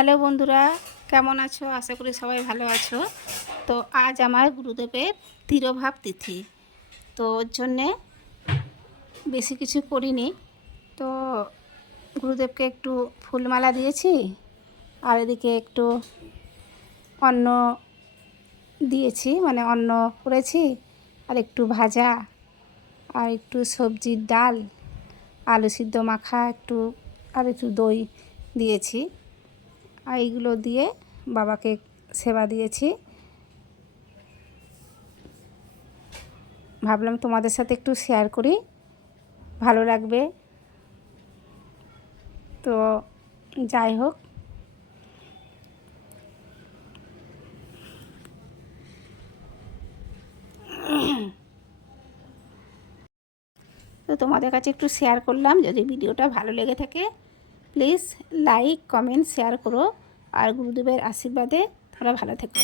Hello বন্ধুরা, কেমন আছো? আশা করি সবাই ভালো আছো। তো আজ আমার গুরুদেবের তিরোভাব তিথি, তো ওর জন্যে বেশি কিছু করিনি। তো গুরুদেবকে একটু ফুলমালা দিয়েছি, আর এদিকে একটু অন্ন দিয়েছি, মানে অন্ন করেছি, আর একটু ভাজা, আর একটু সবজির ডাল, আলু সিদ্ধ মাখা একটু, আর একটু দই দিয়েছি। আর এইগুলো দিয়ে বাবাকে সেবা দিয়েছি। ভাবলাম তোমাদের সাথে একটু শেয়ার করি, ভালো লাগবে। তো যাই হোক, তো তোমাদের কাছে একটু শেয়ার করলাম। যদি ভিডিওটা ভালো লেগে থাকে প্লিজ লাইক, কমেন্ট, শেয়ার করো। আর গুরুদেবের আশীর্বাদে তোমরা ভালো থেকো।